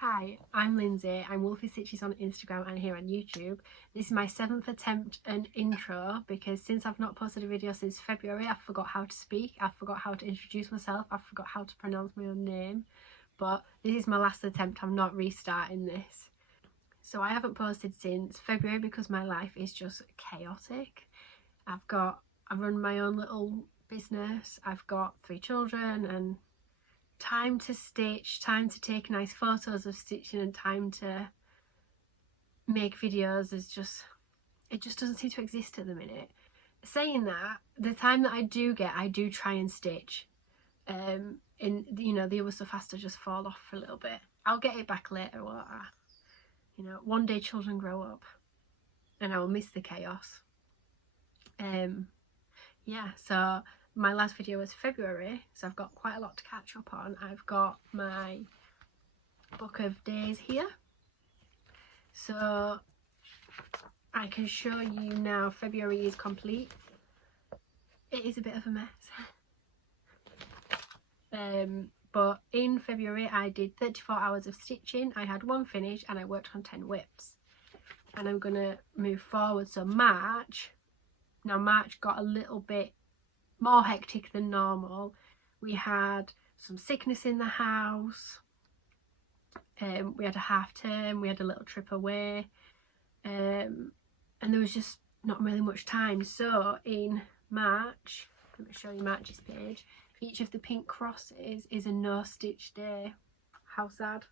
Hi, I'm Lindsay. I'm Wolfy Stitches on Instagram and here on YouTube. This is my 7th attempt and intro because since I've not posted a video since February, I forgot how to speak, I forgot how to introduce myself, I forgot how to pronounce my own name. But this is my last attempt, I'm not restarting this. So I haven't posted since February because my life is just chaotic. I run my own little business, I've got 3 children and time to stitch, time to take nice photos of stitching and time to make videos it just doesn't seem to exist at the minute. Saying that, the time that I do get, I do try and stitch, and you know, the other stuff has to just fall off for a little bit. I'll get it back later, won't I? You know, one day children grow up and I will miss the chaos. Yeah, so my last video was February, so I've got quite a lot to catch up on. I've got my book of days here, so I can show you now. February is complete. It is a bit of a mess. But in February I did 34 hours of stitching, I had 1 finish and I worked on 10 whips. And I'm gonna move forward. So March got a little bit more hectic than normal. We had some sickness in the house, we had a half term, we had a little trip away, and there was just not really much time. So in March, let me show you March's page, each of the pink crosses is a no stitch day. How sad.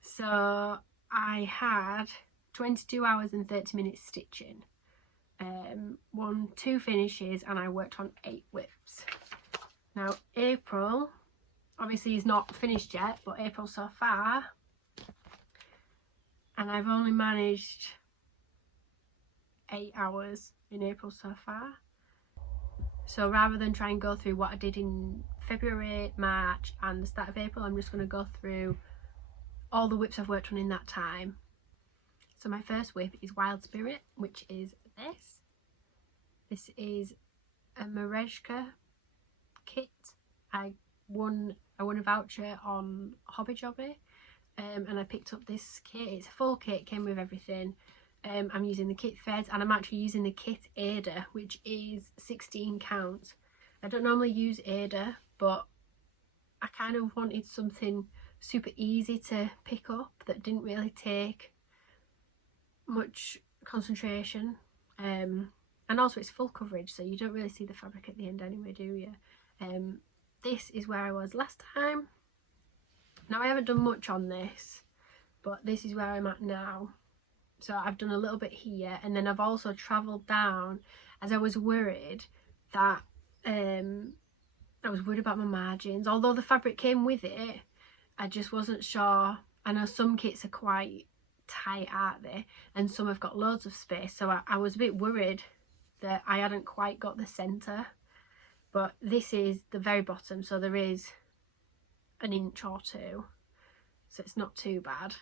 So I had 22 hours and 30 minutes stitching, 2 finishes, and I worked on 8 whips. Now April obviously is not finished yet, but April so far, and I've only managed 8 hours in April so far. So rather than try and go through what I did in February, March and the start of April, I'm just going to go through all the whips I've worked on in that time. So my first whip is Wild Spirit, which is this. This is a Merejka kit. I won a voucher on Hobby Jobby, and I picked up this kit. It's a full kit, came with everything. I'm using the kit threads and I'm actually using the kit Ada, which is 16 count. I don't normally use Ada, but I kind of wanted something super easy to pick up that didn't really take much concentration, and also it's full coverage, so you don't really see the fabric at the end anyway, do you? This is where I was last time. Now I haven't done much on this, but this is where I'm at now. So I've done a little bit here, and then I've also travelled down as I was worried that I was worried about my margins. Although the fabric came with it, I just wasn't sure. I know some kits are quite tight, aren't they, and some have got loads of space, so I was a bit worried that I hadn't quite got the centre. But this is the very bottom, so there is an inch or 2, so it's not too bad.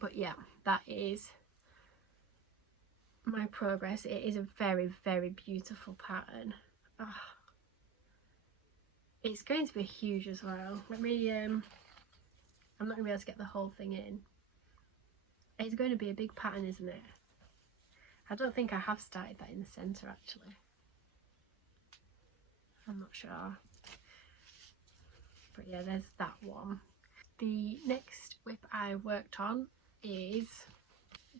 But yeah, that is my progress. It is a very, very beautiful pattern. Oh, it's going to be huge as well. Let me I'm not going to be able to get the whole thing in. It's going to be a big pattern, isn't it? I don't think I have started that in the centre actually. I'm not sure. But yeah, there's that one. The next whip I worked on is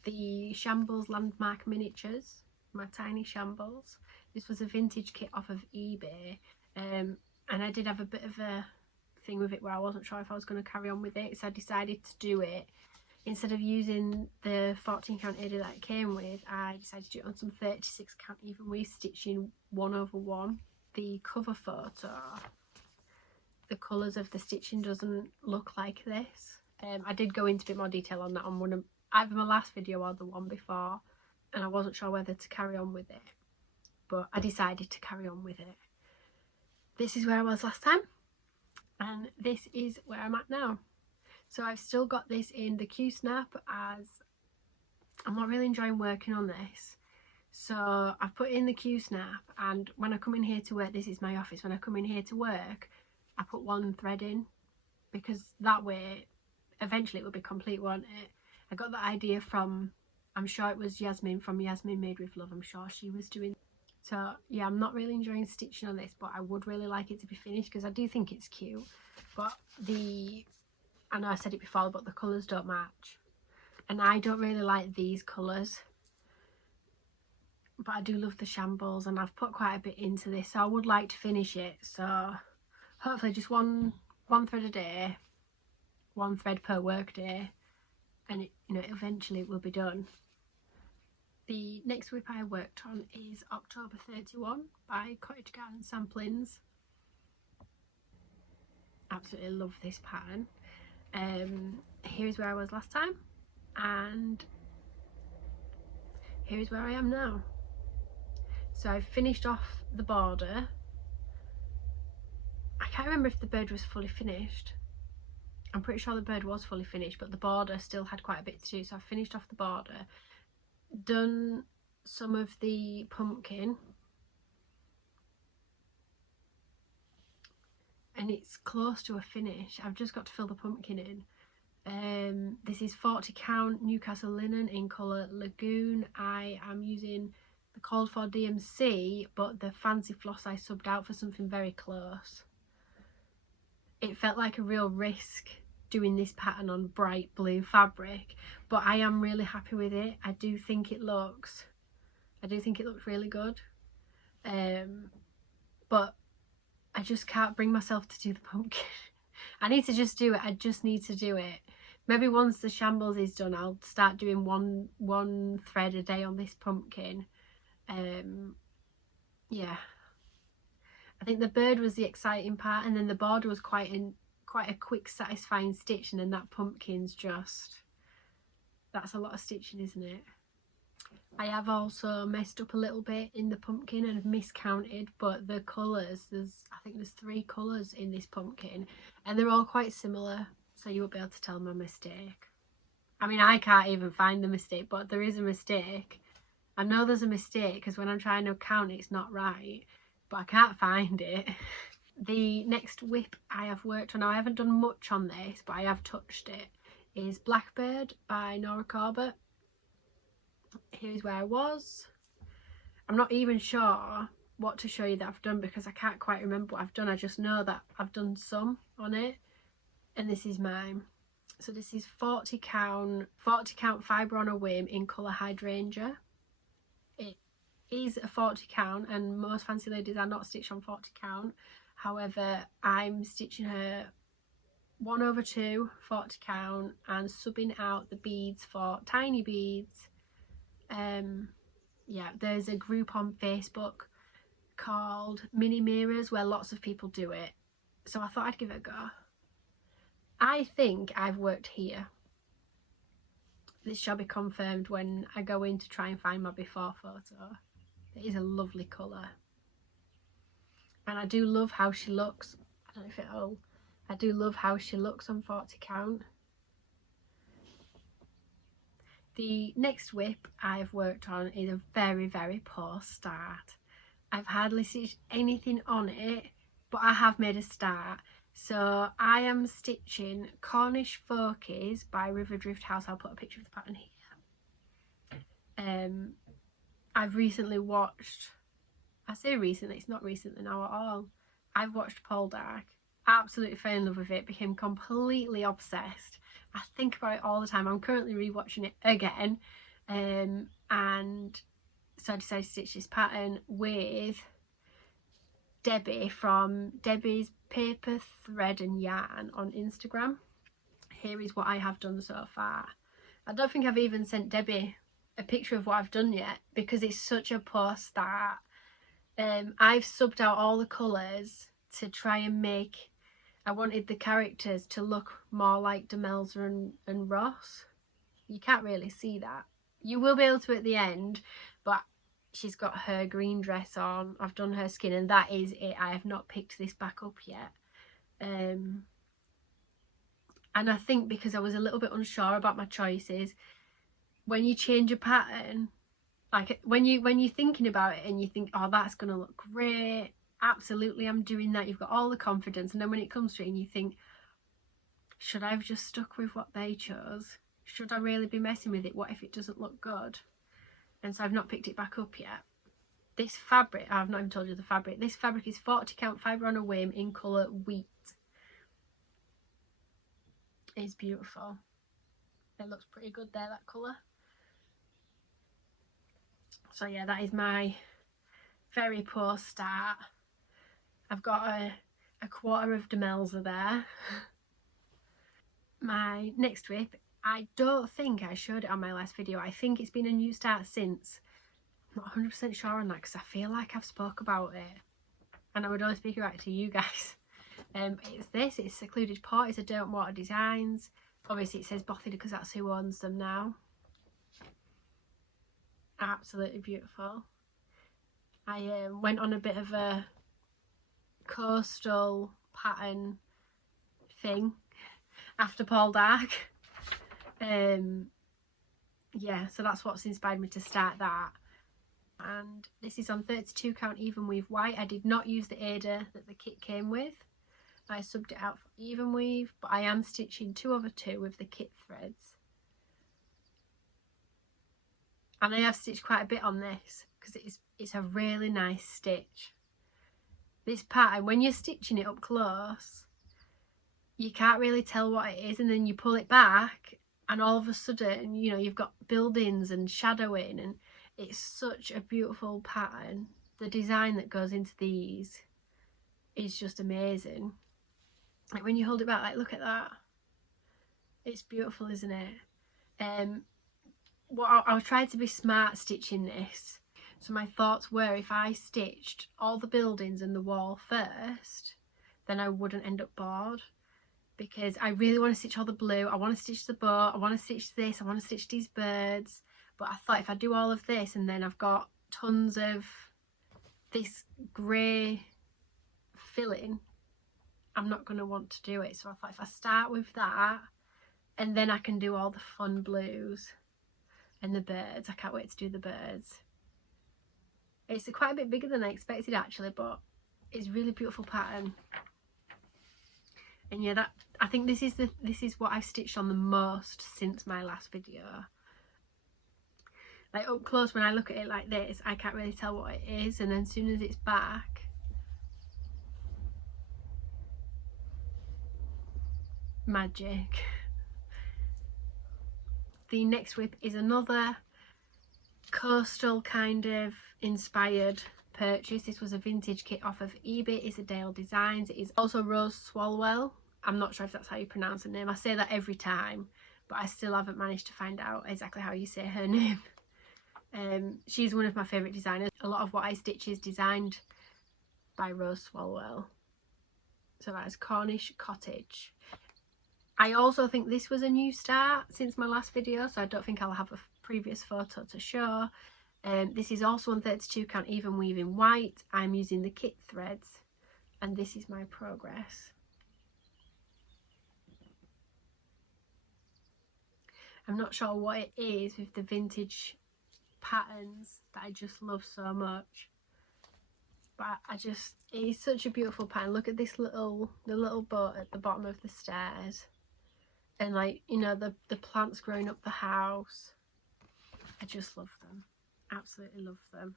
the Shambles Landmark Miniatures, my tiny shambles. This was a vintage kit off of eBay, and I did have a bit of a thing with it where I wasn't sure if I was going to carry on with it, so I decided to do it. Instead of using the 14 count Ada that it came with, I decided to do it on some 36 count even with stitching 1/1. The cover photo, the colours of the stitching doesn't look like this. I did go into a bit more detail on that on one of either my last video or the one before, and I wasn't sure whether to carry on with it, but I decided to carry on with it. This is where I was last time, and this is where I'm at now. So I've still got this in the Q-snap, as I'm not really enjoying working on this. So I've put it in the Q-snap, and when I come in here to work, this is my office, when I come in here to work, I put 1 thread in, because that way eventually it will be complete, won't it? I got the idea from, I'm sure it was Yasmin from Yasmin Made With Love. I'm sure she was doing. So yeah, I'm not really enjoying stitching on this, but I would really like it to be finished because I do think it's cute. But I know I said it before, but the colours don't match. And I don't really like these colours. But I do love the shambles, and I've put quite a bit into this, so I would like to finish it. So hopefully just one thread a day, one thread per work day, and it, you know, eventually it will be done. The next WIP I worked on is October 31 by Cottage Garden Samplings. Absolutely love this pattern. Here's where I was last time, and here's where I am now. So I've finished off the border. I can't remember if the bird was fully finished. I'm pretty sure the bird was fully finished, but the border still had quite a bit to do. So I finished off the border, done some of the pumpkin, and it's close to a finish. I've just got to fill the pumpkin in. This is 40 count Newcastle linen in colour Lagoon. I am using the called for DMC, but the fancy floss I subbed out for something very close. It felt like a real risk doing this pattern on bright blue fabric, but I am really happy with it. I do think it looks really good, but I just can't bring myself to do the pumpkin. I need to just do it. I just need to do it. Maybe once the shambles is done, I'll start doing one thread a day on this pumpkin. Yeah, I think the bird was the exciting part, and then the border was quite a quick satisfying stitch, and then that pumpkin's just, that's a lot of stitching, isn't it? I have also messed up a little bit in the pumpkin and miscounted, but the colours, I think there's 3 colours in this pumpkin, and they're all quite similar, so you won't be able to tell my mistake. I mean, I can't even find the mistake, but there is a mistake. I know there's a mistake because when I'm trying to count it's not right, but I can't find it. The next WIP I have worked on, now I haven't done much on this, but I have touched it, is Blackbird by Nora Corbett. Here's where I was. I'm not even sure what to show you that I've done because I can't quite remember what I've done. I just know that I've done some on it, and this is mine. So this is 40 count fibre on a whim in colour Hydrangea. It is a 40 count, and most fancy ladies are not stitched on 40 count. However, I'm stitching her 1/2 40 count and subbing out the beads for tiny beads. Yeah, there's a group on Facebook called Mini Mirrors where lots of people do it, so I thought I'd give it a go. I think I've worked here. This shall be confirmed when I go in to try and find my before photo. It is a lovely colour, and I do love how she looks. I don't know if it'll, I do love how she looks on 40 count. The next WIP I've worked on is a very, very poor start. I've hardly stitched anything on it, but I have made a start. So I am stitching Cornish Folkies by River Drift House. I'll put a picture of the pattern here. I've recently watched, I say recently, it's not recently now at all. I've watched Paul Dark, absolutely fell in love with it, became completely obsessed. I think about it all the time. I'm currently rewatching it again, and so I decided to stitch this pattern with Debbie from Debbie's Paper, Thread and Yarn on Instagram. Here is what I have done so far. I don't think I've even sent Debbie a picture of what I've done yet because it's such a poor start. I've subbed out all the colours to try and make, I wanted the characters to look more like Demelza and Ross. You can't really see that. You will be able to at the end, but she's got her green dress on. I've done her skin, and that is it. I have not picked this back up yet. And I think because I was a little bit unsure about my choices, when you change a pattern, like when you're thinking about it and you think, oh, that's gonna look great, absolutely I'm doing that, you've got all the confidence, and then when it comes to it and you think, should I have just stuck with what they chose? Should I really be messing with it? What if it doesn't look good? And so I've not picked it back up yet. This fabric, I've not even told you the fabric. This fabric is 40 count fibre on a whim in colour wheat. It's beautiful. It looks pretty good there, that colour. So yeah, that is my very poor start. I've got a quarter of Demelza there. My next WIP, I don't think I showed it on my last video. I think it's been a new start since. I'm not 100% sure on that because I feel like I've spoke about it. And I would only speak about it to you guys. It's this, it's Secluded Port, it's a Dirt and Water Designs. Obviously it says Bothy because that's who owns them now. Absolutely beautiful. I went on a bit of a coastal pattern thing after Paul Dark. Yeah, so that's what's inspired me to start that. And this is on 32 count even weave white. I did not use the Ada that the kit came with. I subbed it out for even weave, but I am stitching 2/2 with the kit threads. And I have stitched quite a bit on this because it's a really nice stitch. This pattern, when you're stitching it up close, you can't really tell what it is, and then you pull it back and all of a sudden, you know, you've got buildings and shadowing, and it's such a beautiful pattern. The design that goes into these is just amazing. Like when you hold it back, like look at that. It's beautiful, isn't it? Well, I was trying to be smart stitching this. So my thoughts were, if I stitched all the buildings and the wall first, then I wouldn't end up bored. Because I really want to stitch all the blue, I want to stitch the boat, I want to stitch this, I want to stitch these birds. But I thought if I do all of this and then I've got tons of this grey filling, I'm not going to want to do it. So I thought if I start with that and then I can do all the fun blues and the birds. I can't wait to do the birds. It's quite a bit bigger than I expected actually, but it's a really beautiful pattern. And yeah, that I think this is what I've stitched on the most since my last video. Like up close, when I look at it like this, I can't really tell what it is, and then as soon as it's back, magic. The next WIP is another coastal kind of inspired purchase. This was a vintage kit off of eBay. It's a Dale Designs. It is also Rose Swalwell. I'm not sure if that's how you pronounce her name. I say that every time, but I still haven't managed to find out exactly how you say her name. She's one of my favourite designers. A lot of what I stitch is designed by Rose Swalwell. So that is Cornish Cottage. I also think this was a new start since my last video, so I don't think I'll have a previous photo to show. This is also on 32 count even weave in white. I'm using the kit threads, and this is my progress. I'm not sure what it is with the vintage patterns that I just love so much, but it is such a beautiful pattern. Look at this the little boat at the bottom of the stairs, and like, you know, the plants growing up the house. I just love them, absolutely love them.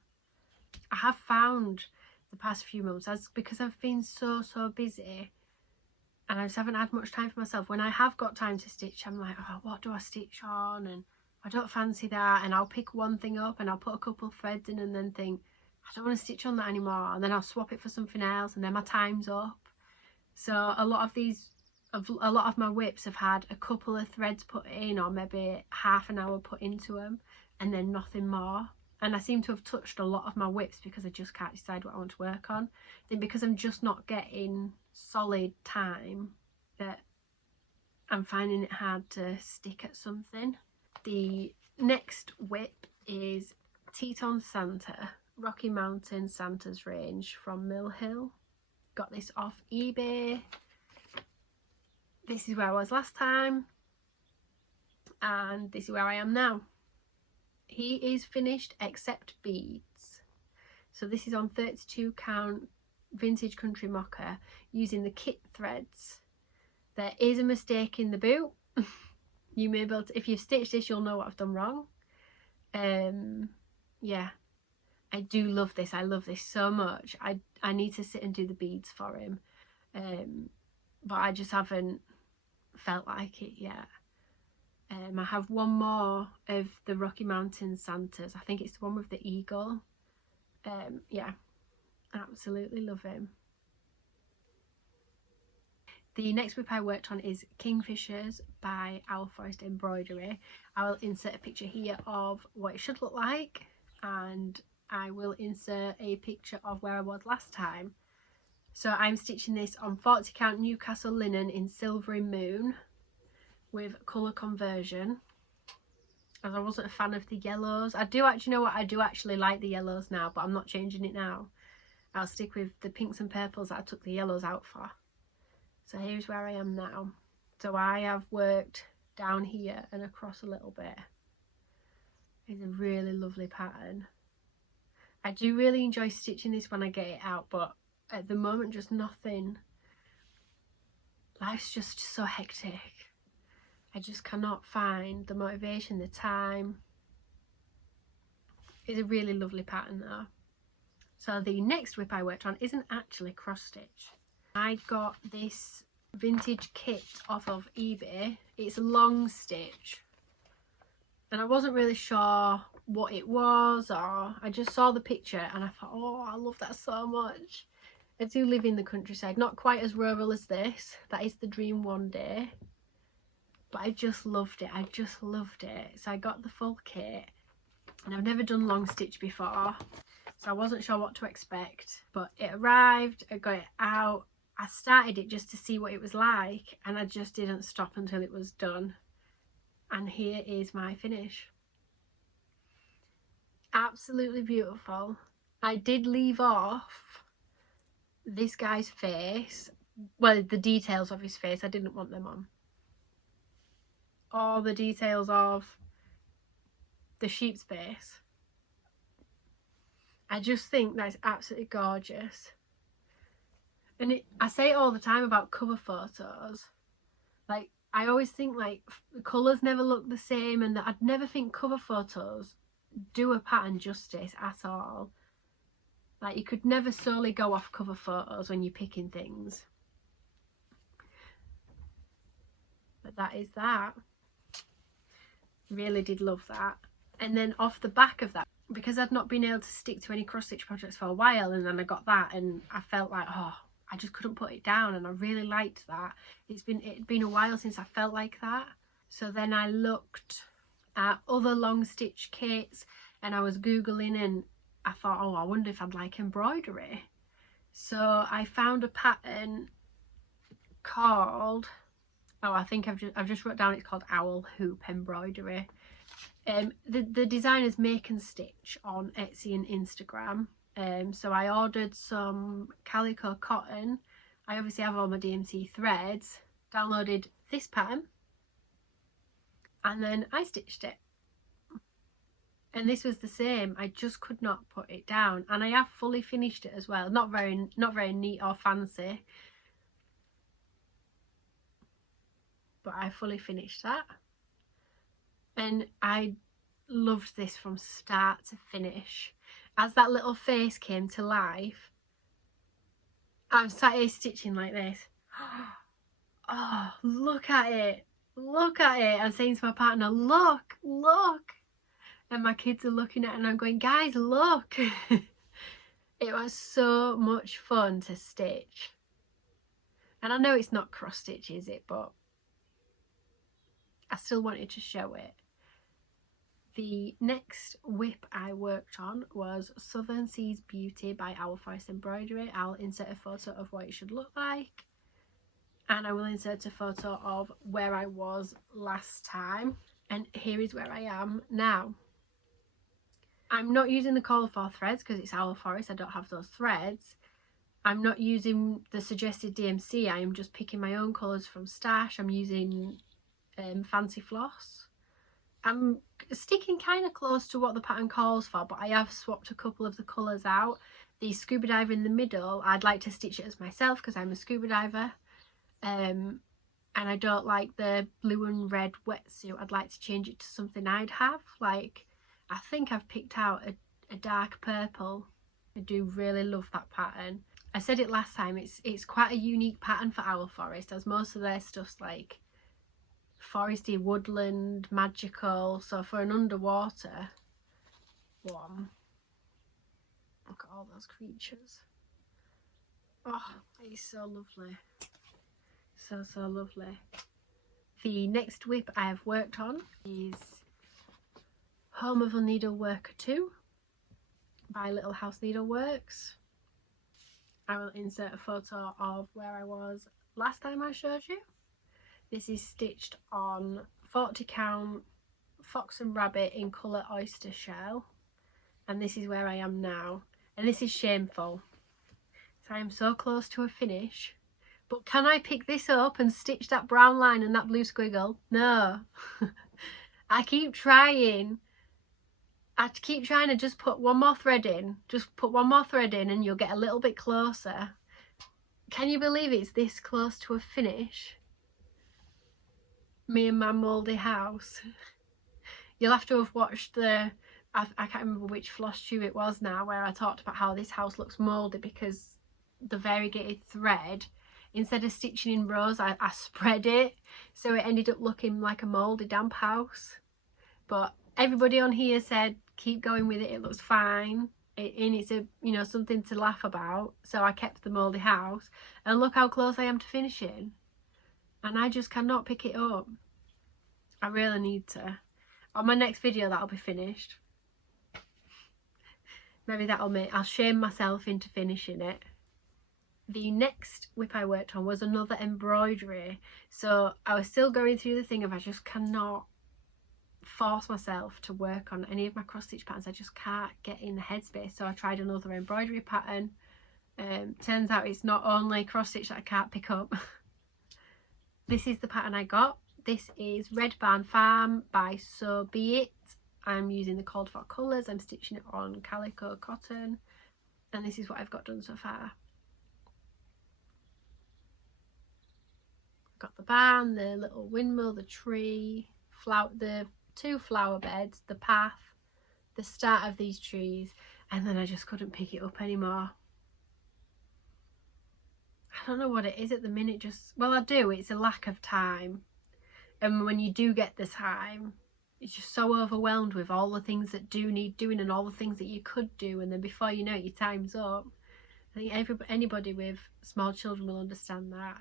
I have found the past few months, because I've been so busy and I just haven't had much time for myself. When I have got time to stitch, I'm like, oh, what do I stitch on? And I don't fancy that, and I'll pick one thing up and I'll put a couple of threads in and then think, I don't want to stitch on that anymore, and then I'll swap it for something else, and then my time's up. So a lot of my WIPs have had a couple of threads put in, or maybe half an hour put into them, and then nothing more. And I seem to have touched a lot of my WIPs because I just can't decide what I want to work on. Then because I'm just not getting solid time, that I'm finding it hard to stick at something. The next WIP is Teton Santa, Rocky Mountain Santa's range from Mill Hill. Got this off eBay. This is where I was last time, and this is where I am now. He is finished except beads. So this is on 32 count vintage country mocha using the kit threads. There is a mistake in the boot. You may be able to, if you've stitched this, you'll know what I've done wrong. Yeah, I do love this. I love this so much. I need to sit and do the beads for him, but I just haven't felt like it yet. I have one more of the Rocky Mountain Santas. I think it's the one with the eagle. Yeah, absolutely love him. The next whip I worked on is Kingfishers by Owl Forest Embroidery. I will insert a picture here of what it should look like, and I will insert a picture of where I was last time. So I'm stitching this on 40 count Newcastle linen in Silvery Moon with colour conversion, as I wasn't a fan of the yellows. I do actually, you know what, I do actually like the yellows now, but I'm not changing it now. I'll stick with the pinks and purples that I took the yellows out for. So here's where I am now. So I have worked down here and across a little bit. It's a really lovely pattern. I do really enjoy stitching this when I get it out, but at the moment just nothing. Life's just so hectic. I just cannot find the motivation, the time. It's a really lovely pattern though. So the next whip I worked on isn't actually cross stitch. I got this vintage kit off of eBay. It's a long stitch, and I wasn't really sure what it was, or I just saw the picture and I thought, oh, I love that so much. I do live in the countryside, not quite as rural as this. That is the dream one day. But I just loved it. I just loved it. So I got the full kit, and I've never done long stitch before, so I wasn't sure what to expect. But it arrived, I got it out, I started it just to see what it was like, and I just didn't stop until it was done. And here is my finish. Absolutely beautiful. I did leave off this guy's face, well, the details of his face, I didn't want them on. All the details of the sheep's face. I just think that's absolutely gorgeous. And I say it all the time about cover photos. Like, I always think like colours never look the same, and that I'd never think cover photos do a pattern justice at all. Like, you could never solely go off cover photos when you're picking things. But that is that. Really did love that. And then off the back of that, because I'd not been able to stick to any cross stitch projects for a while, and then I got that and I felt like, oh, I just couldn't put it down, and I really liked that. It'd been a while since I felt like that. So then I looked at other long stitch kits, and I was googling, and I thought, oh, I wonder if I'd like embroidery. So I found a pattern called, oh, I think I've just wrote down, it's called Owl Hoop Embroidery. The designers make and stitch on Etsy and Instagram. So I ordered some calico cotton. I obviously have all my DMC threads, downloaded this pattern, and then I stitched it. And this was the same. I just could not put it down, and I have fully finished it as well. Not very neat or fancy, but I fully finished that, and I loved this from start to finish. As that little face came to life, I'm sat here stitching like this. Oh, look at it, look at it. I'm saying to my partner, look, look. And my kids are looking at it, and I'm going, guys, look. It was so much fun to stitch. And I know it's not cross stitch, is it? But I still wanted to show it. The next whip I worked on was Southern Seas Beauty by Owl Forest Embroidery. I'll insert a photo of what it should look like, and I will insert a photo of where I was last time, and here is where I am now. I'm not using the call for threads because it's Owl Forest, I don't have those threads. I'm not using the suggested DMC, I am just picking my own colours from stash. I'm using fancy floss. I'm sticking kind of close to what the pattern calls for, but I have swapped a couple of the colours out. The scuba diver in the middle, I'd like to stitch it as myself because I'm a scuba diver. and I don't like the blue and red wetsuit. I'd like to change it to something I'd have. Like, I think I've picked out a dark purple. I do really love that pattern. I said it last time, it's quite a unique pattern for Owl Forest, as most of their stuff's like foresty, woodland, magical. So for an underwater one, look at all those creatures. Oh, it's so lovely. So lovely. The next WIP I have worked on is Home of a Needleworker 2 by Little House Needleworks. I will insert a photo of where I was last time I showed you. This is stitched on 40 count Fox and Rabbit in colour oyster shell, and this is where I am now, and this is shameful. So I am so close to a finish, but can I pick this up and stitch that brown line and that blue squiggle? No. I keep trying to just put one more thread in, and you'll get a little bit closer. Can you believe it's this close to a finish? Me and my mouldy house. You'll have to have watched I can't remember which Flosstube it was now, where I talked about how this house looks mouldy because the variegated thread, instead of stitching in rows, I spread it, so it ended up looking like a mouldy damp house. But everybody on here said keep going with it, it looks fine, and it's a, you know, something to laugh about. So I kept the mouldy house, and look how close I am to finishing, and I just cannot pick it up. I really need to. On my next video that'll be finished. Maybe I'll shame myself into finishing it. The next WIP I worked on was another embroidery, so I was still going through the thing of I just cannot force myself to work on any of my cross stitch patterns. I just can't get in the headspace, so I tried another embroidery pattern. Turns out it's not only cross stitch that I can't pick up. This is the pattern I got. This is Red Barn Farm by So Be It. I'm using the called for colours. I'm stitching it on calico cotton, and this is what I've got done so far. Got the barn, the little windmill, the tree, the 2 flower beds, the path, the start of these trees, and then I just couldn't pick it up anymore. I don't know what it is at the minute, well, I do, it's a lack of time. And when you do get the time, it's just so overwhelmed with all the things that do need doing and all the things that you could do, and then before you know it, your time's up. I think anybody with small children will understand that.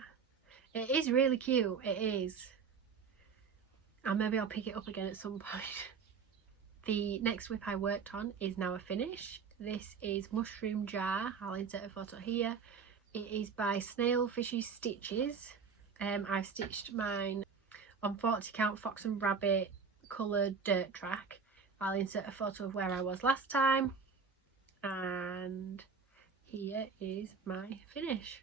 It is really cute, it is. And maybe I'll pick it up again at some point. The next WIP I worked on is now a finish. This is Mushroom Jar. I'll insert a photo here. It is by Snail Fishy Stitches. I've stitched mine on 40 count Fox and Rabbit coloured dirt track. I'll insert a photo of where I was last time. And here is my finish.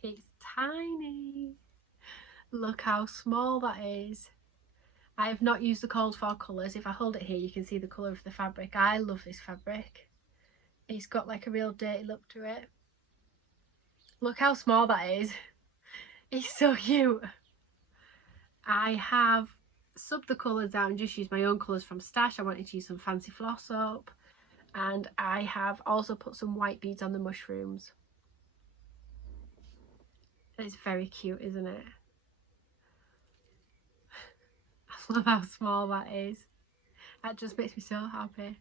It's tiny. Look how small that is. I have not used the called for colours. If I hold it here, you can see the colour of the fabric. I love this fabric. It's got like a real dirty look to it. Look how small that is. It's so cute. I have subbed the colours out and just used my own colours from Stash. I wanted to use some fancy floss soap. And I have also put some white beads on the mushrooms. It's very cute, isn't it? I love how small that is. That just makes me so happy.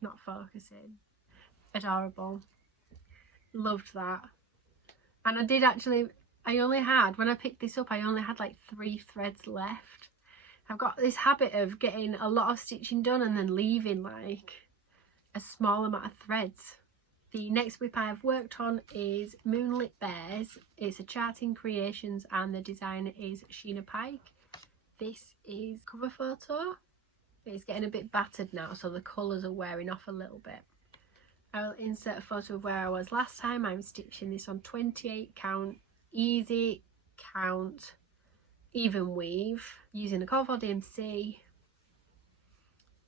Not focusing. Adorable. Loved that. And I did actually, when I picked this up, I only had like 3 threads left. I've got this habit of getting a lot of stitching done and then leaving like a small amount of threads. The next WIP I have worked on is Moonlit Bears. It's a Charting Creations and the designer is Sheena Pike. This is cover photo. It's getting a bit battered now, so the colours are wearing off a little bit. I will insert a photo of where I was last time. I'm stitching this on 28 count, easy count, even weave, using a call for DMC,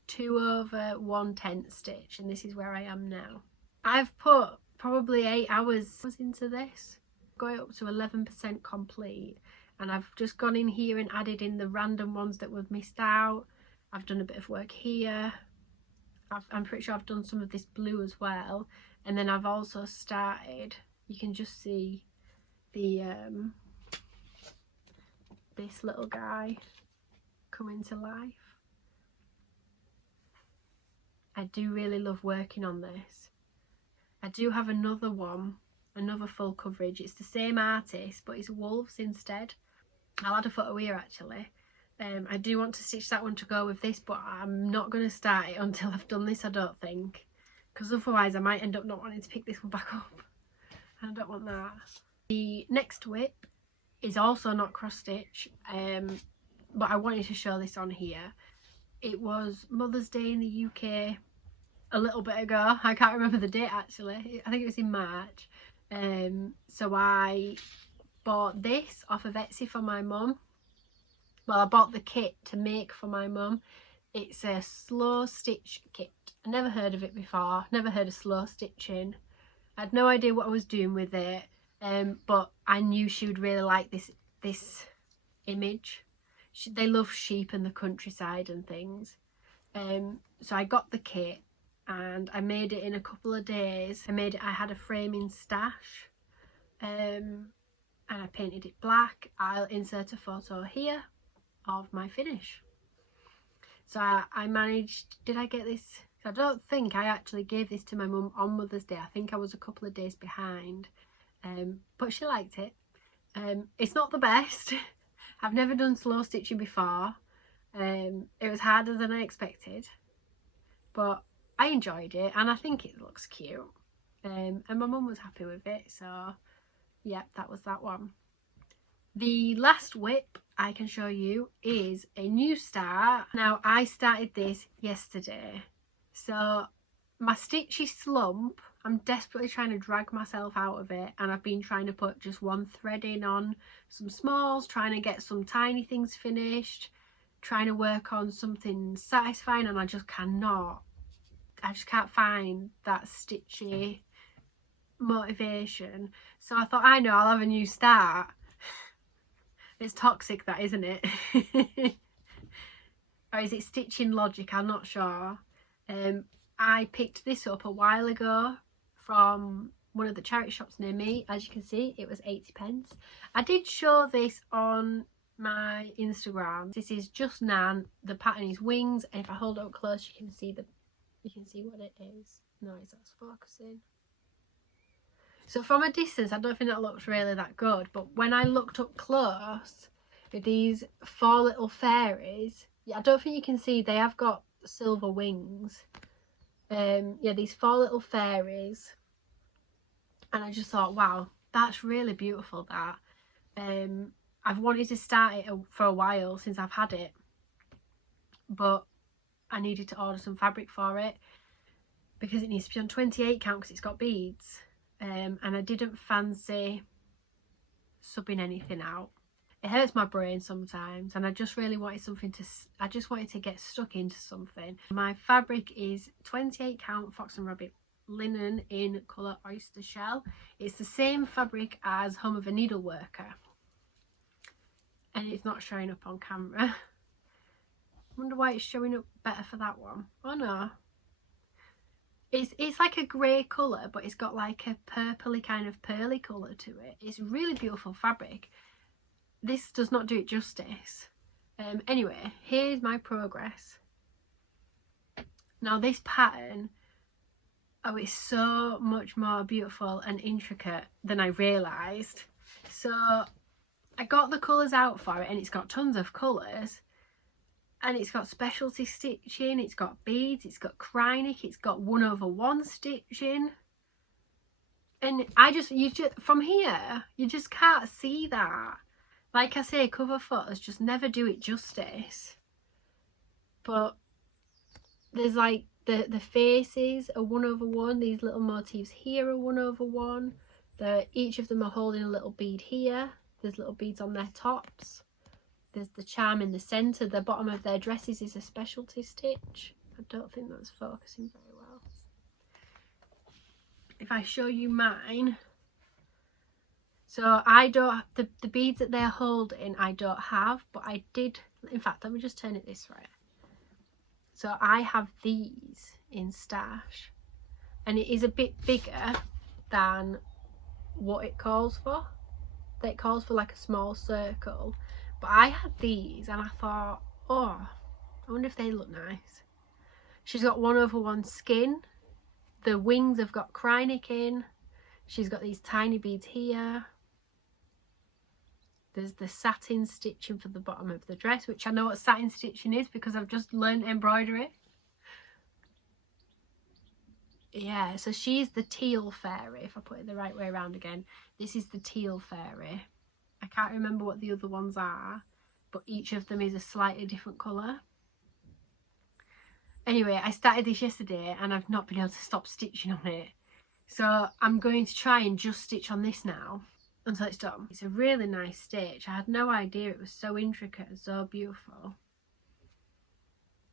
2/1/10 stitch, and this is where I am now. I've put probably 8 hours into this. going up to 11% complete, and I've just gone in here and added in the random ones that were missed out. I've done a bit of work here. I'm pretty sure I've done some of this blue as well, and then I've also started, you can just see the this little guy coming to life. I do really love working on this. I do have another one, another full coverage. It's the same artist, but it's wolves instead. I'll add a photo here actually. I do want to stitch that one to go with this, but I'm not going to start it until I've done this, I don't think, because otherwise I might end up not wanting to pick this one back up, and I don't want that. The next whip is also not cross stitch, but I wanted to show this on here. It was Mother's Day in the UK a little bit ago. I can't remember the date actually. I think it was in March. So I bought this off of Etsy for my mum. Well, I bought the kit to make for my mum. It's a slow stitch kit. I never heard of it before, never heard of slow stitching. I had no idea what I was doing with it, but I knew she would really like this image. They love sheep in the countryside and things. So I got the kit and I made it in a couple of days. I had a framing stash, and I painted it black. I'll insert a photo here of my finish. So I managed, did I get this? I don't think I actually gave this to my mum on Mother's Day. I think I was a couple of days behind, but she liked it. It's not the best. I've never done slow stitching before. It was harder than I expected, but I enjoyed it and I think it looks cute, and my mum was happy with it, so yeah, that was that one. The last whip I can show you is a new start. Now, I started this yesterday, so my stitchy slump, I'm desperately trying to drag myself out of it, and I've been trying to put just one thread in on some smalls, trying to get some tiny things finished, trying to work on something satisfying, and I just cannot. I just can't find that stitchy motivation. So I thought, I know, I'll have a new start. It's toxic, that, isn't it? Or is it stitching logic? I'm not sure. I picked this up a while ago from one of the charity shops near me. As you can see, it was 80p. I did show this on my Instagram. This is Just Nan. The pattern is wings, and if I hold it up close, you can see what it is. No, it's not focusing. So from a distance, I don't think that looks really that good, but when I looked up close with these 4 little fairies, yeah, I don't think you can see, they have got silver wings. Yeah, these 4 little fairies, and I just thought, wow, that's really beautiful. That I've wanted to start it for a while, since I've had it, but I needed to order some fabric for it because it needs to be on 28 count because it's got beads. And I didn't fancy subbing anything out. It hurts my brain sometimes, and I just really wanted something to, I just wanted to get stuck into something. My fabric is 28 count Fox and Rabbit linen in colour oyster shell. It's the same fabric as Home of a Needleworker, and it's not showing up on camera. Wonder why it's showing up better for that one. Oh no. It's like a grey colour, but it's got like a purpley kind of pearly colour to it. It's really beautiful fabric. This does not do it justice. Anyway, here's my progress. Now this pattern, oh, it's so much more beautiful and intricate than I realised. So I got the colours out for it, and it's got tons of colours. And it's got specialty stitching, it's got beads, it's got Krynic, it's got 1/1 stitching. And from here, you just can't see that. Like I say, cover photos just never do it justice. But there's like the faces are 1/1, these little motifs here are 1/1. Each of them are holding a little bead here. There's little beads on their tops. There's the charm in the centre. The bottom of their dresses is a specialty stitch. I don't think that's focusing very well. If I show you mine. So I don't, the beads that they're holding I don't have, but I did, in fact let me just turn it this way. So I have these in stash, and it is a bit bigger than what it calls for. It calls for like a small circle, but I had these and I thought, oh, I wonder if they look nice. She's got 1/1 skin, the wings have got Krynic in, she's got these tiny beads here. There's the satin stitching for the bottom of the dress, which I know what satin stitching is because I've just learned embroidery. Yeah, so she's the teal fairy, if I put it the right way around again. This is the teal fairy. I can't remember what the other ones are, but each of them is a slightly different colour. Anyway, I started this yesterday and I've not been able to stop stitching on it. So I'm going to try and just stitch on this now until it's done. It's a really nice stitch. I had no idea it was so intricate and so beautiful.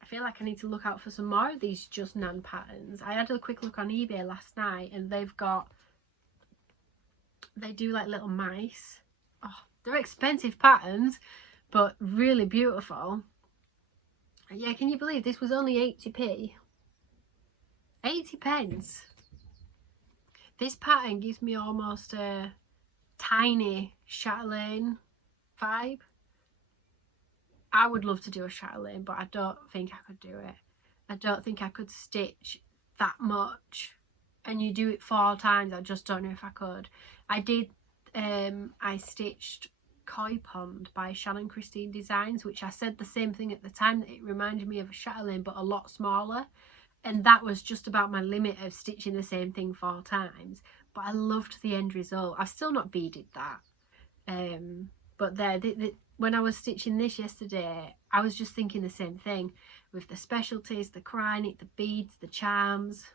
I feel like I need to look out for some more of these Just Nan patterns. I had a quick look on eBay last night and they do like little mice. Oh, they're expensive patterns, but really beautiful. Yeah, can you believe this was only 80p? 80 pence. This pattern gives me almost a tiny chatelaine vibe. I would love to do a chatelaine, but I don't think I could do it. I don't think I could stitch that much. And you do it 4 times, I just don't know if I could. I did, I stitched Koi Pond by Shannon Christine Designs, which I said the same thing at the time, that it reminded me of a chatelaine but a lot smaller, and that was just about my limit of stitching the same thing 4 times. But I loved the end result. I've still not beaded that, but there, when I was stitching this yesterday, I was just thinking the same thing with the specialties, the Krynic, the beads, the charms.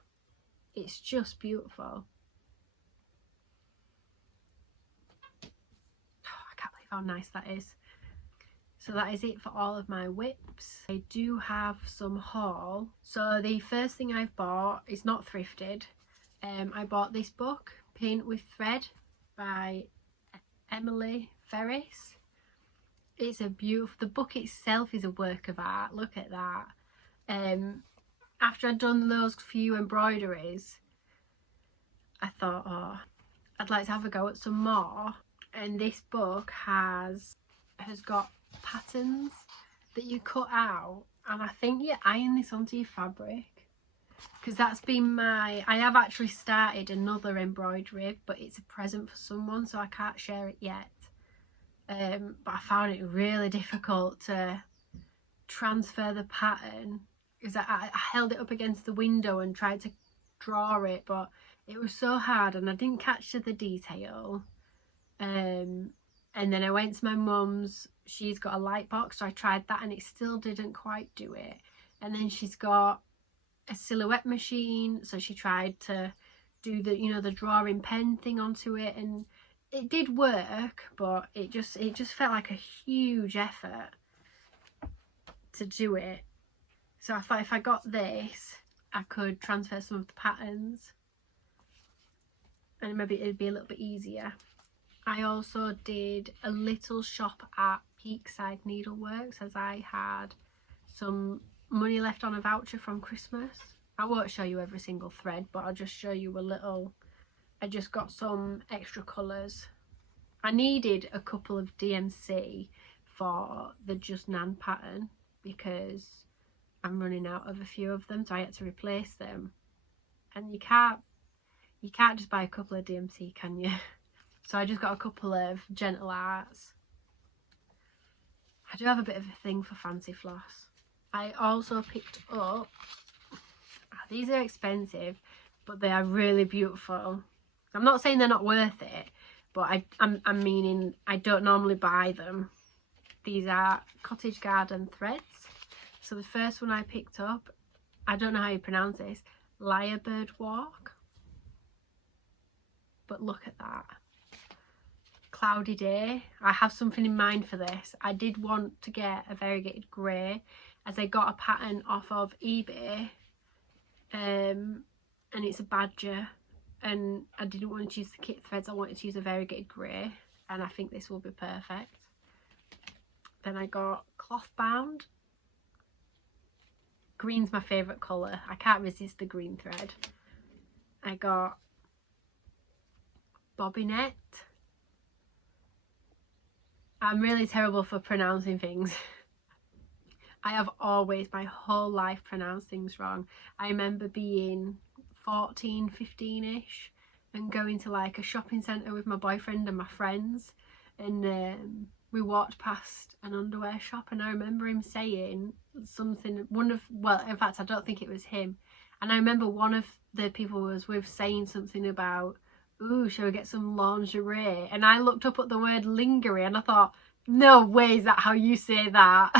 It's just beautiful. How nice that is. So that is it for all of my whips. I do have some haul. So the first thing I've bought is not thrifted. I bought this book, Paint with Thread by Emily Ferris. It's a beautiful, the book itself is a work of art. Look at that. After I'd done those few embroideries, I thought, oh, I'd like to have a go at some more. And this book has got patterns that you cut out, and I think you iron this onto your fabric, because that's been I have actually started another embroidery, but it's a present for someone, so I can't share it yet. But I found it really difficult to transfer the pattern, because I held it up against the window and tried to draw it, but it was so hard and I didn't catch to the detail. And then I went to my mum's. She's got a light box, so I tried that and it still didn't quite do it. And then she's got a silhouette machine, so she tried to do the, you know, the drawing pen thing onto it, and it did work, but it just felt like a huge effort to do it. So I thought if I got this, I could transfer some of the patterns and maybe it'd be a little bit easier. I also did a little shop at Peakside Needleworks, as I had some money left on a voucher from Christmas. I won't show you every single thread, but I'll just show you a little. I just got some extra colours. I needed a couple of DMC for the Just Nan pattern because I'm running out of a few of them, so I had to replace them. And you can't just buy a couple of DMC, can you? So I just got a couple of Gentle Arts. I do have a bit of a thing for fancy floss. I also picked up, these are expensive, but they are really beautiful. I'm not saying they're not worth it, but I'm meaning I don't normally buy them. These are Cottage Garden threads. So the first one I picked up, I don't know how you pronounce this, Lyrebird Walk. But look at that. Cloudy day. I have something in mind for this. I did want to get a variegated grey, as I got a pattern off of eBay, and it's a badger, and I didn't want to use the kit threads. I wanted to use a variegated grey, and I think this will be perfect. Then I got cloth bound. Green's my favourite colour. I can't resist the green thread. I got bobinette. I'm really terrible for pronouncing things. I have always, my whole life, pronounced things wrong. I remember being 14, 15-ish and going to like a shopping centre with my boyfriend and my friends, and we walked past an underwear shop, and I remember him saying something, well, in fact I don't think it was him, and I remember one of the people was with saying something about, ooh, shall we get some lingerie? And I looked up at the word lingerie and I thought, no way is that how you say that.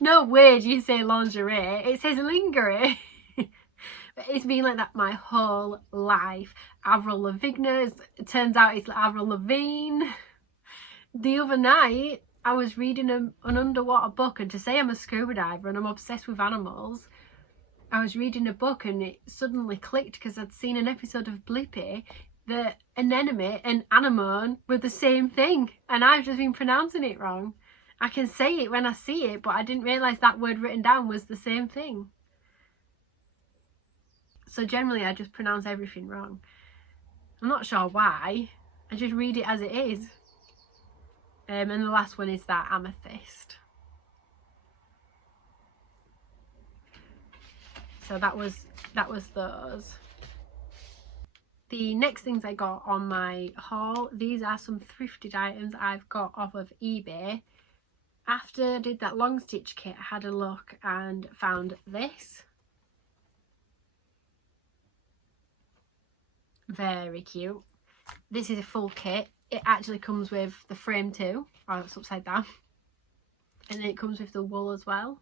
No way do you say lingerie, it says lingerie. But it's been like that my whole life. Avril Lavigne, it turns out it's Avril Lavigne. The other night I was reading an underwater book, and to say I'm a scuba diver and I'm obsessed with animals, I was reading a book and it suddenly clicked because I'd seen an episode of Blippi that anemone and anemone were the same thing, and I've just been pronouncing it wrong. I can say it when I see it, but I didn't realise that word written down was the same thing. So generally I just pronounce everything wrong. I'm not sure why, I just read it as it is. And the last one is that amethyst. So that was those. The next things I got on my haul, these are some thrifted items I've got off of eBay. After I did that long stitch kit, I had a look and found this. Very cute. This is a full kit. It actually comes with the frame too. Oh, it's upside down. And then it comes with the wool as well.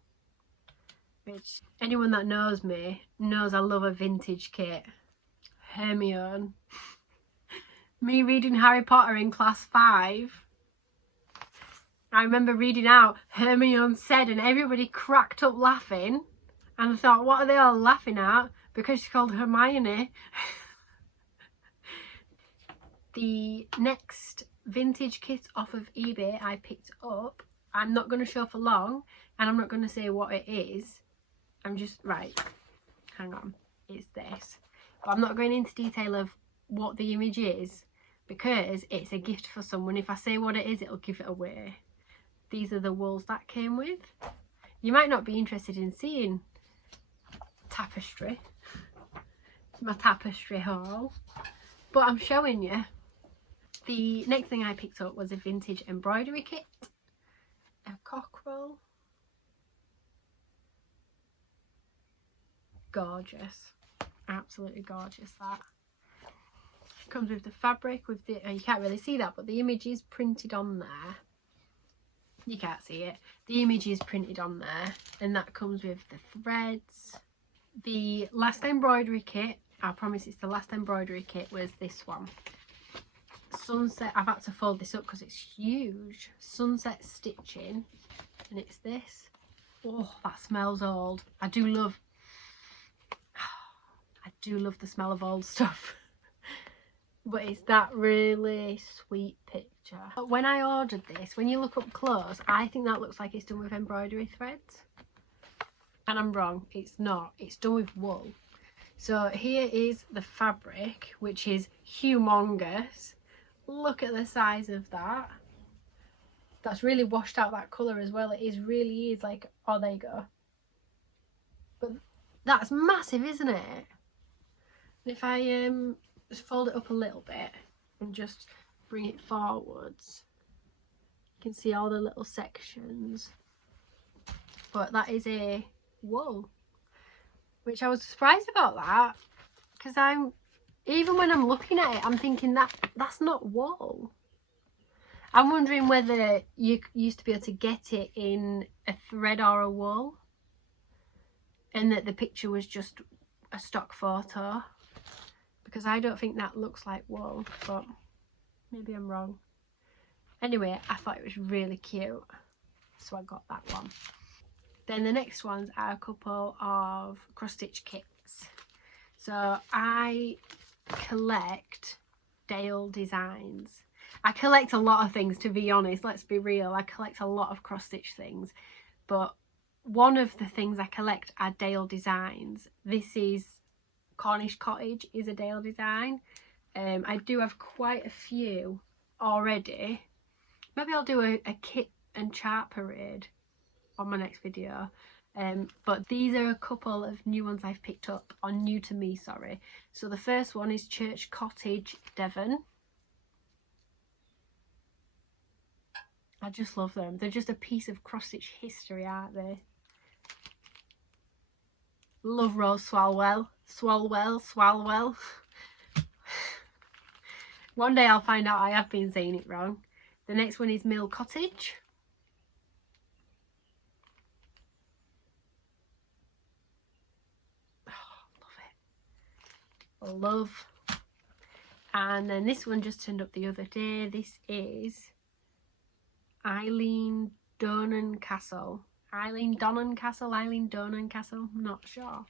Which, anyone that knows me knows I love a vintage kit. Hermione. Me reading Harry Potter in class 5. I remember reading out Hermione said, and everybody cracked up laughing. And I thought, what are they all laughing at? Because she's called Hermione. The next vintage kit off of eBay I picked up, I'm not going to show for long, and I'm not going to say what it is. I'm just, right, hang on, it's this. But I'm not going into detail of what the image is, because it's a gift for someone. If I say what it is, it'll give it away. These are the wools that came with. You might not be interested in seeing tapestry. It's my tapestry haul. But I'm showing you. The next thing I picked up was a vintage embroidery kit. A cockerel. Gorgeous. Absolutely gorgeous, that. It comes with the fabric, with the, you can't really see that, but the image is printed on there. You can't see it. The image is printed on there, and that comes with the threads. The last embroidery kit, I promise it's the last embroidery kit, was this one. Sunset, I've had to fold this up because it's huge. Sunset stitching, and it's this. Oh, that smells old. I do love the smell of old stuff. But it's that really sweet picture. But when I ordered this, when you look up close, I think that looks like it's done with embroidery threads. And I'm wrong, it's not. It's done with wool. So here is the fabric, which is humongous. Look at the size of that. That's really washed out that colour as well. It really is like, oh, there you go. But that's massive, isn't it? And if I just fold it up a little bit and just bring it forwards, you can see all the little sections. But that is a wool, which I was surprised about that, because even when I'm looking at it, I'm thinking that's not wool. I'm wondering whether you used to be able to get it in a thread or a wool, and that the picture was just a stock photo, because I don't think that looks like wool, but maybe I'm wrong. Anyway, I thought it was really cute, so I got that one. Then the next ones are a couple of cross stitch kits. So I collect Dale designs. I collect a lot of things, to be honest, let's be real. I collect a lot of cross stitch things, but one of the things I collect are Dale designs. This is Cornish Cottage, is a Dale design. I do have quite a few already. Maybe I'll do a kit and chart parade on my next video. But these are a couple of new ones I've picked up, or new to me, sorry. So the first one is Church Cottage, Devon. I just love them. They're just a piece of cross-stitch history, aren't they? Love Rose Swalwell. Swalwell. One day I'll find out I have been saying it wrong. The next one is Mill Cottage. Oh, love it. Love. And then this one just turned up the other day. This is Eileen Donan Castle. Eileen Donan Castle? I'm not sure.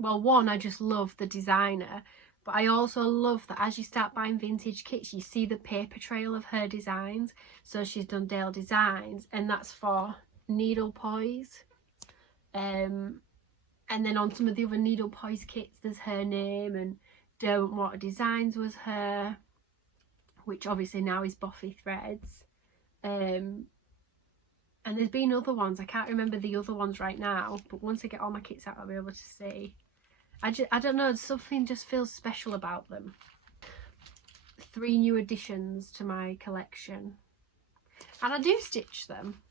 Well, one, I just love the designer, but I also love that as you start buying vintage kits, you see the paper trail of her designs. So she's done Dale designs, and that's for needle poise. And then on some of the other needle poise kits, there's her name, and Don't Water Designs was her, which obviously now is Boffy Threads. And there's been other ones, I can't remember the other ones right now, but once I get all my kits out I'll be able to see. I don't know, something just feels special about them. 3 new additions to my collection, and I do stitch them.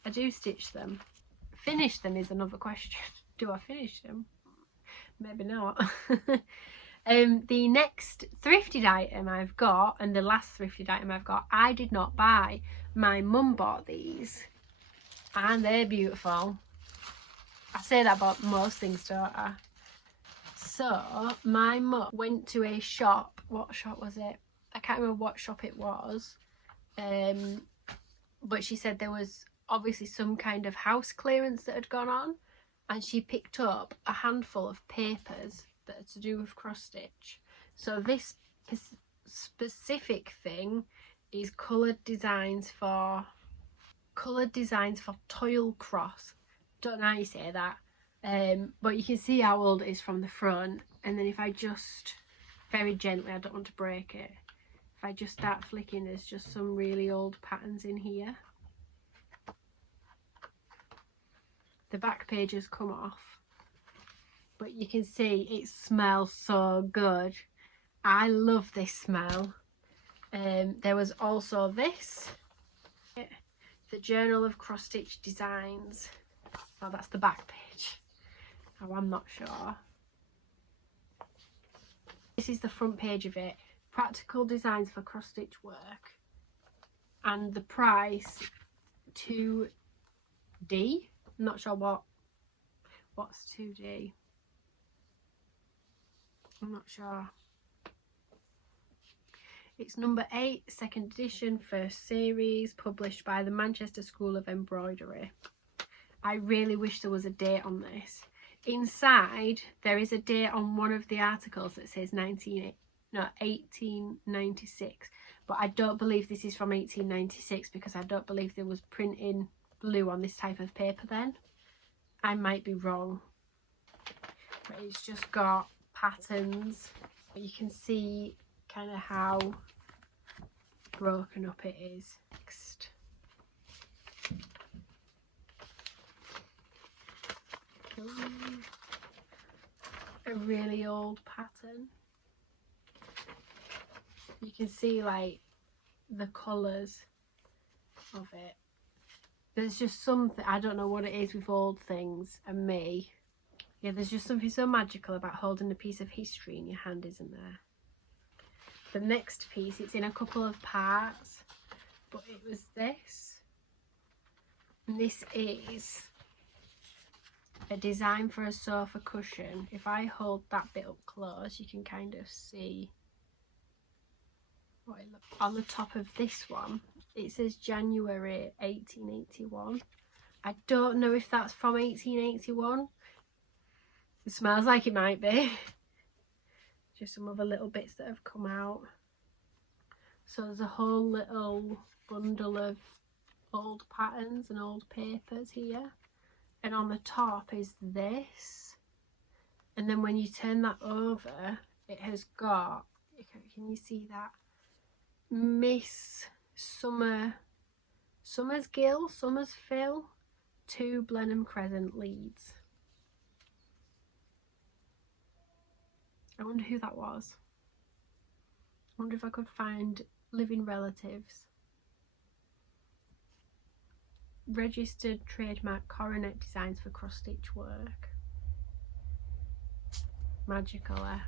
Finish them is another question. Do I finish them? Maybe not. The next thrifted item I've got, and the last thrifted item I've got, I did not buy. My mum bought these, and they're beautiful. I say that about most things, don't I? So my mum went to a shop. What shop was it? I can't remember what shop it was. But she said there was obviously some kind of house clearance that had gone on, and she picked up a handful of papers that are to do with cross stitch. So this specific thing is coloured designs for toil cross. Don't know how you say that. But you can see how old it is from the front, and then if I just very gently, I don't want to break it, if I just start flicking, there's just some really old patterns in here. The back pages come off, but you can see it smells so good. I love this smell. There was also this, the Journal of Cross Stitch Designs. Oh, that's the back page. Oh, I'm not sure. This is the front page of it. Practical designs for cross stitch work, and the price $2D. I'm not sure what's 2D. I'm not sure. It's number 8, 2nd edition, 1st series, published by the Manchester School of Embroidery. I really wish there was a date on this. Inside there is a date on one of the articles that says 1896, but I don't believe this is from 1896 because I don't believe there was print in blue on this type of paper then. I might be wrong, but it's just got patterns. You can see kind of how broken up it is. Next, a really old pattern. You can see like the colours of it. There's just something, I don't know what it is with old things and me. Yeah, there's just something so magical about holding a piece of history in your hand, isn't there? The next piece, it's in a couple of parts, but it was this. And this is a design for a sofa cushion. If I hold that bit up close, you can kind of see what it looks like. On the top of this one, it says January 1881. I don't know if that's from 1881. It smells like it might be. Just some other little bits that have come out. So there's a whole little bundle of old patterns and old papers here. And on the top is this. And then when you turn that over, it has got, can you see that? Miss Summer's Gill, Summer's Fill, 2 Blenheim Crescent leads. I wonder who that was. I wonder if I could find living relatives. Registered trademark coronet designs for cross stitch work. Magical, eh?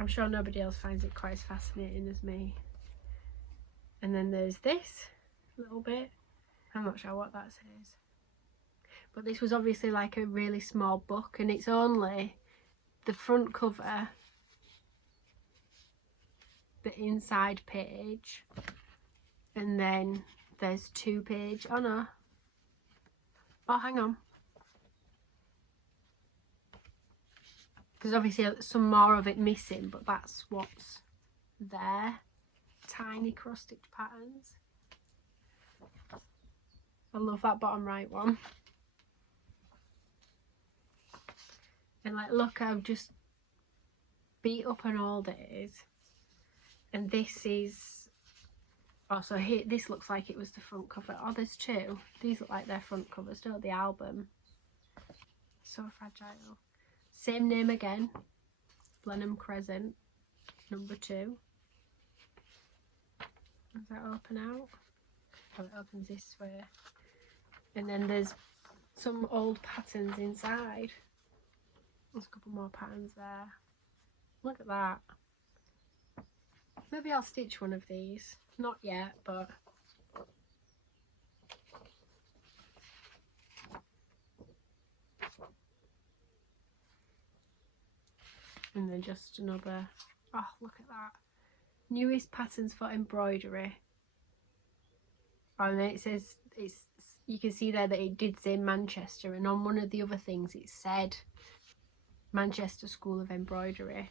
I'm sure nobody else finds it quite as fascinating as me. And then there's this little bit. I'm not sure what that says. But this was obviously like a really small book, and it's only the front cover, the inside page, and then there's 2 page. Oh no. Oh, hang on. Because obviously some more of it missing, but that's what's there. Tiny cross stitch patterns. I love that bottom right one. And like, look how just beat up and old it is. And this is also here. This looks like it was the front cover. Oh, there's 2. These look like their front covers, don't the album? So fragile. Same name again. Blenheim Crescent, number 2. Does that open out? Oh, it opens this way. And then there's some old patterns inside. There's a couple more patterns there. Look at that. Maybe I'll stitch one of these. Not yet, but... And then just another... Oh, look at that. Newest patterns for embroidery. Oh, and then it says... You can see there that it did say Manchester, and on one of the other things it said Manchester School of Embroidery.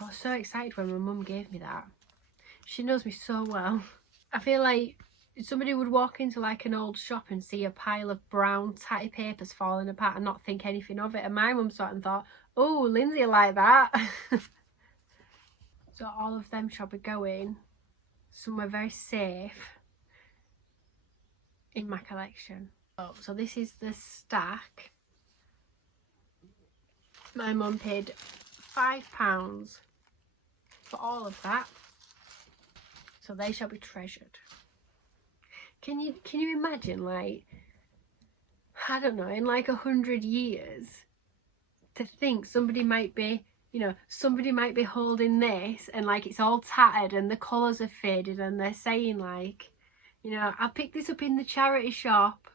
I was so excited when my mum gave me that. She knows me so well. I feel like somebody would walk into like an old shop and see a pile of brown tatty papers falling apart and not think anything of it, and my mum sort of thought, oh, Lindsay like that. So all of them shall be going somewhere very safe in my collection. Oh, so this is the stack. My mum paid £5 for all of that, so they shall be treasured. Can you imagine, like, I don't know, in like 100 years, to think somebody might be, you know, somebody might be holding this and like it's all tattered and the colours have faded, and they're saying like, you know, I picked this up in the charity shop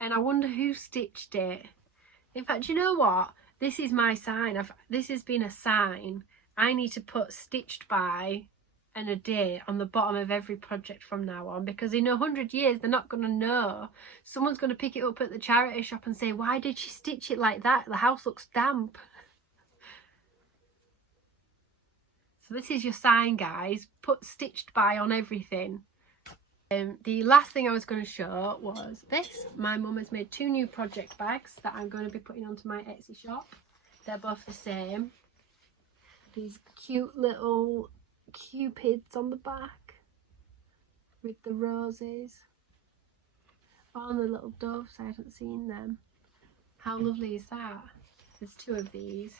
and I wonder who stitched it. In fact, you know what? This is my sign. This has been a sign. I need to put stitched by and a date on the bottom of every project from now on, because in 100 years they're not going to know. Someone's going to pick it up at the charity shop and say, why did she stitch it like that? The house looks damp. So this is your sign, guys. Put stitched by on everything. The last thing I was going to show was this. My mum has made 2 new project bags that I'm going to be putting onto my Etsy shop. They're both the same. These cute little cupids on the back with the roses. Oh, and the little doves. I haven't seen them. How lovely is that? There's 2 of these.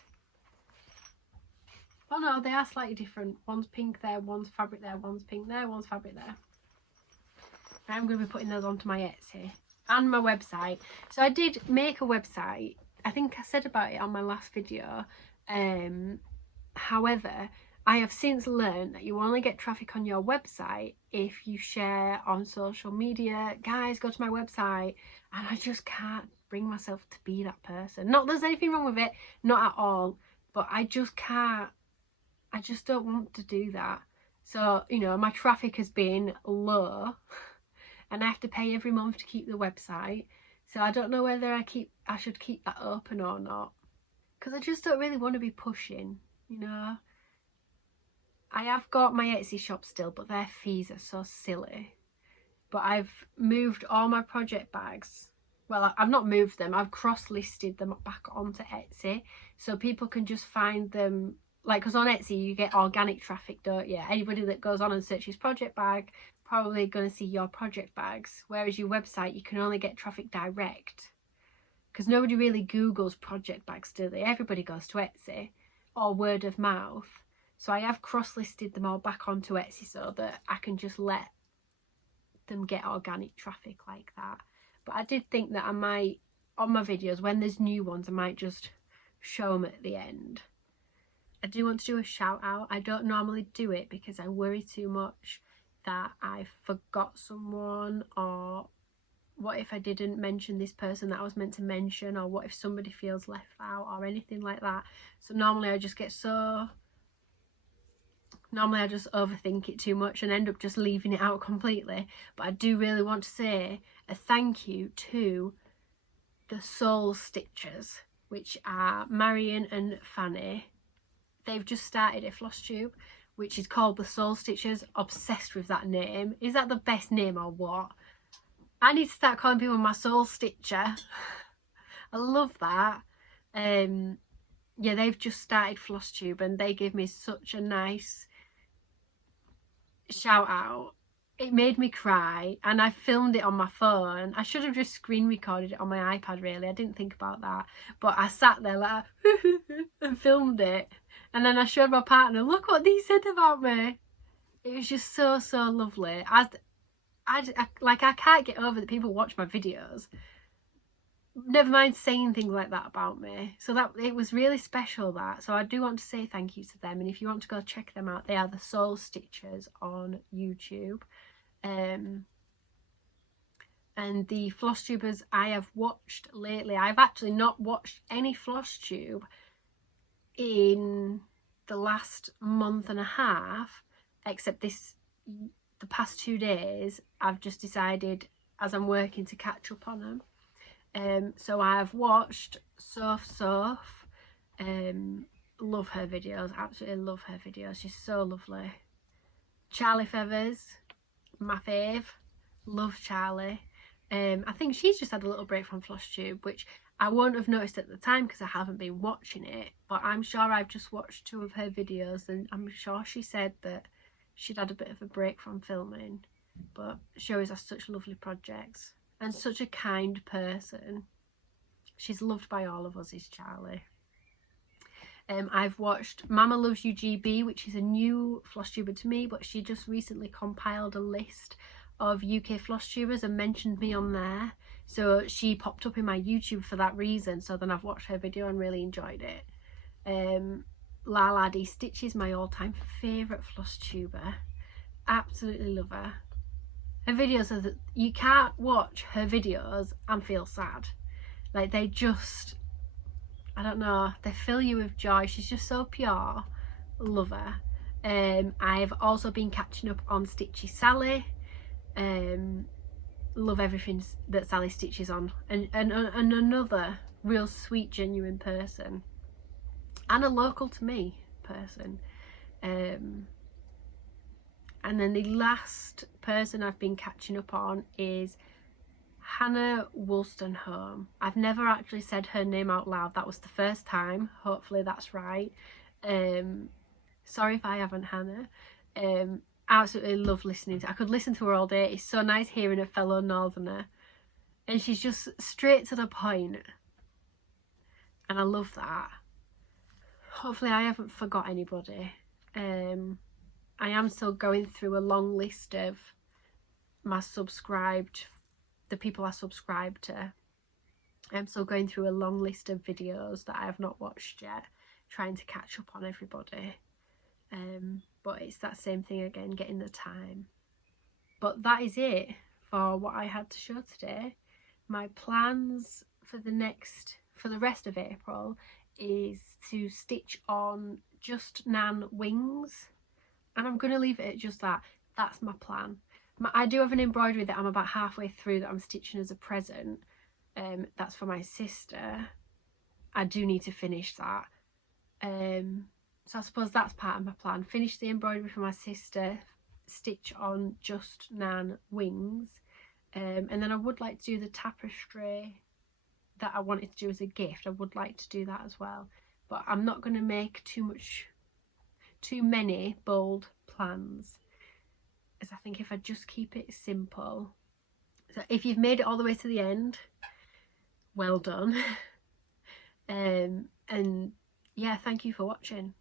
Oh no, they are slightly different. One's pink there, one's fabric there, one's pink there, one's fabric there. I'm going to be putting those onto my Etsy and my website. So I did make a website. I think I said about it on my last video. However, I have since learned that you only get traffic on your website if you share on social media. Guys, go to my website. And I just can't bring myself to be that person. Not that there's anything wrong with it, not at all. But I just can't. I just don't want to do that. So, you know, my traffic has been low and I have to pay every month to keep the website. So I don't know whether I should keep that open or not, because I just don't really want to be pushing, you know. I have got my Etsy shop still, but their fees are so silly. But I've moved all my project bags. Well, I've not moved them, I've cross-listed them back onto Etsy, so people can just find them, like, because on Etsy you get organic traffic, don't you? Anybody that goes on and searches project bag probably going to see your project bags, whereas your website you can only get traffic direct, because nobody really Googles project bags, do they? Everybody goes to Etsy or word of mouth. So I have cross-listed them all back onto Etsy so that I can just let them get organic traffic like that. But I did think that I might, on my videos, when there's new ones, I might just show them at the end. I do want to do a shout out. I don't normally do it because I worry too much that I forgot someone, or what if I didn't mention this person that I was meant to mention, or what if somebody feels left out or anything like that. So normally I just overthink it too much and end up just leaving it out completely. But I do really want to say a thank you to the Soul Stitchers, which are Marion and Fanny. They've just started a Flosstube which is called the Soul Stitchers. Obsessed with that name. Is that the best name or what? I need to start calling people my Soul Stitcher. I love that. Yeah, they've just started Flosstube and they gave me such a nice shout out. It made me cry, and I filmed it on my phone. I should have just screen recorded it on my iPad, really. I didn't think about that, but I sat there like and filmed it, and then I showed my partner, look what they said about me. It was just so lovely. I can't get over that people watch my videos, never mind saying things like that about me. So that it was really special, that. So I do want to say thank you to them, and if you want to go check them out, they are the Soul Stitchers on YouTube. And the Flosstubers I have watched lately, I've actually not watched any Flosstube in the last month and a half, except the past 2 days. I've just decided, as I'm working, to catch up on them. So I've watched Soph. Love her videos, absolutely love her videos, she's so lovely. Charlie Feathers, my fave, love Charlie. I think she's just had a little break from Flosstube, which I won't have noticed at the time because I haven't been watching it, but I'm sure I've just watched 2 of her videos, and I'm sure she said that she'd had a bit of a break from filming. But she always has such lovely projects and such a kind person. She's loved by all of us, is Charlie. I've watched Mama Loves You GB, which is a new Flosstuber to me, but she just recently compiled a list of UK Flosstubers and mentioned me on there, so she popped up in my YouTube for that reason. So then I've watched her video and really enjoyed it. Lala D Stitch is my all-time favourite Flosstuber. Absolutely love her. Her videos are that you can't watch her videos and feel sad. Like, they just, I don't know, they fill you with joy. She's just so pure. Love her. I've also been catching up on Stitchy Sally. Love everything that Sally stitches on, and another real sweet, genuine person, and a local to me person. And then the last person I've been catching up on is Hannah Wollstonehome. I've never actually said her name out loud. That was the first time. Hopefully that's right. Sorry if I haven't, Hannah. Absolutely love listening to her. I could listen to her all day. It's so nice hearing a fellow northerner, and she's just straight to the point, and I love that. Hopefully I haven't forgot anybody. I am still going through a long list of my the people I subscribe to. I'm still going through a long list of videos that I have not watched yet, trying to catch up on everybody. But it's that same thing again, getting the time. But that is it for what I had to show today. My plans for the rest of April is to stitch on just Nan wings, and I'm going to leave it at just that. That's my plan. I do have an embroidery that I'm about halfway through that I'm stitching as a present, that's for my sister. I do need to finish that. So I suppose that's part of my plan. Finish the embroidery for my sister, stitch on Just Nan wings, and then I would like to do the tapestry that I wanted to do as a gift. I would like to do that as well, but I'm not going to make too many bold plans, as I think if I just keep it simple. So if you've made it all the way to the end, well done. And yeah, thank you for watching.